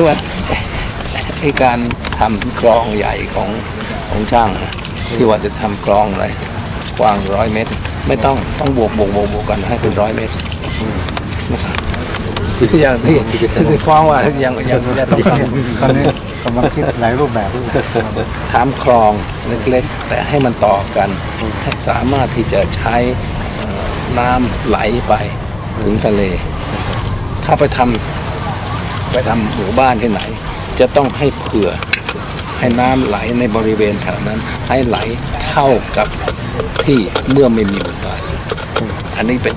คือว่าไอการทำกรองใหญ่ของของช่างที่ว่าจะทำกรองอะไรกว้างร้อยเมตร ไม่ต้องต้องบวกบวกบวกบวกกันให้เป็นร้อยเมตรนะครับอย่างที่ที่ฟ้องว่ายังยังยังต้องทำคราวนี้กำลังคิดหลายรูปแบบด้วยทำคลองเล็กๆ แต่ให้มันต่อกันให้สามารถที่จะใช้น้ำไหลไปถึงทะเล ถ้าไปทำ ไปทำหมู่บ้านที่ไหน จะต้องให้เผื่อให้น้ำไหลในบริเวณแถวนั้น ให้ไหลเท่ากับที่เมื่อไม่มีหมู่บ้านอันนี้เป็น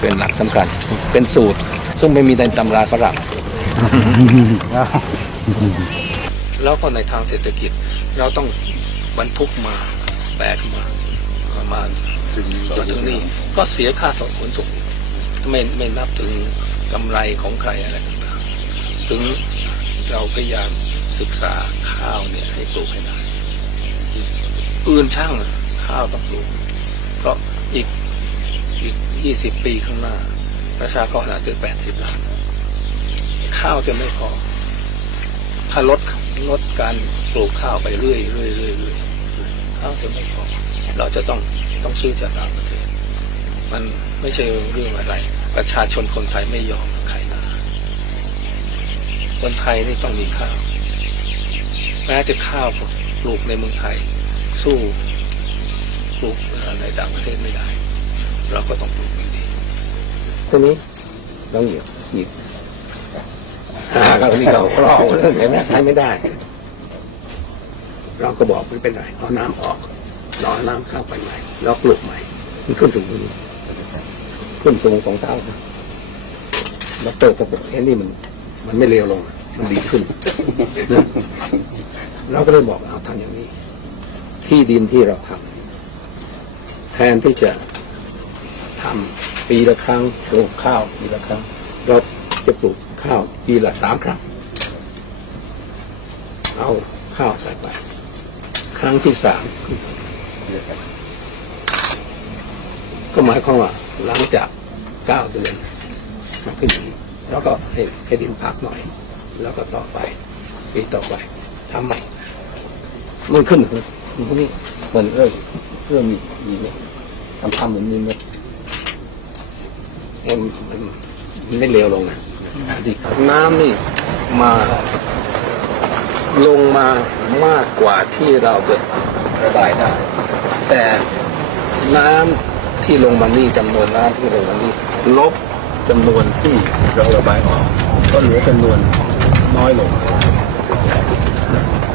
เป็นหลักสำคัญ เป็นสูตร ซึ่งไม่มีในตำราฝรั่งแล้วแล้วก็ในทางเศรษฐกิจ เราต้องบรรทุกมาแบกมาประมาณจนถึงนี่ก็เสียค่าส่งขนส่งไม่ไม่นับถึงกำไรของใครอะไร ถึงเราพยายามศึกษาข้าวเนี่ยให้ปลูกให้ได้อื่นช่างข้าวต้องปลูก เพราะอีกอีกยี่สิบปีข้างหน้า ประชากรอาจจะแปดสิบล้าน ข้าวจะไม่พอ ถ้าลดลดการปลูกข้าวไปเรื่อยเรื่อยเรื่อยเรื่อยข้าวจะไม่พอ เราจะต้องต้องซื้อจากต่างประเทศ มันไม่ใช่เรื่องอะไร ประชาชนคนไทยไม่ยอมขายนา คนไทยนี่ต้องมีข้าวแม้จะข้าวปลูกในเมืองไทย สู้ปลูกในต่างประเทศไม่ได้ เราก็ต้องปลูกอยู่ดีทีนี้ต้องหยิบหยิบอ่าก็นี่เราครอบเห็นไหมใช้ไม่ได้ เราก็บอกไม่เป็นไรเอาน้ำออกรอน้ำเข้าไปใหม่แล้วปลูกใหม่มันขึ้นสูงขึ้นขึ้นสูงสองเท่านะแล้วเติบก็บอกเอ้นี่มัน มันไม่เลวลง มันดีขึ้นนะเราก็เลยบอกเอาทำอย่างนี้ ที่ดินที่เราทำแทนที่จะทำปีละครั้งปลูกข้าวปีละครั้ง เราจะปลูกข้าวปีละสามครั้ง เอาข้าวใส่ไป ครั้งที่สามก็หมายความว่าหลังจากเก้าเดือนมาขึ้นอีก แล้วก็ให้ให้ดินพักหน่อย แล้วก็ต่อไปปีต่อไปทำใหม่มันขึ้นเลยมันนี่มันเริ่มเริ่มมีมีเม็ดทำทำเหมือนมีเม็ดมันมันมันไม่เร็วลงนะน้ำนี่มาลงมามากกว่าที่เราจะระบายได้ แต่น้ำที่ลงมานี่จำนวนน้ำที่ลงมานี่ลบ จำนวนที่เราระบายออก ก็เหลือจำนวนน้อยลง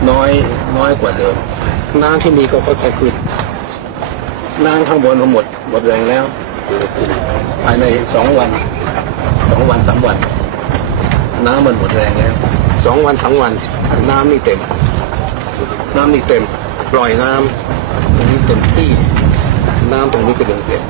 น้อยน้อยกว่าเดิม น้ำที่มีก็ค่อยๆขึ้นน้ำข้างบนหมดหมดแรงแล้ว ภายในสองวันสองวันสามวัน น้ำมันหมดแรงแล้วสองวันสามวัน น้ำนี่เต็ม น้ำนี่เต็ม ปล่อยน้ำตรงนี้เต็มที่ น้ำตรงนี้ก็เดินเต็ม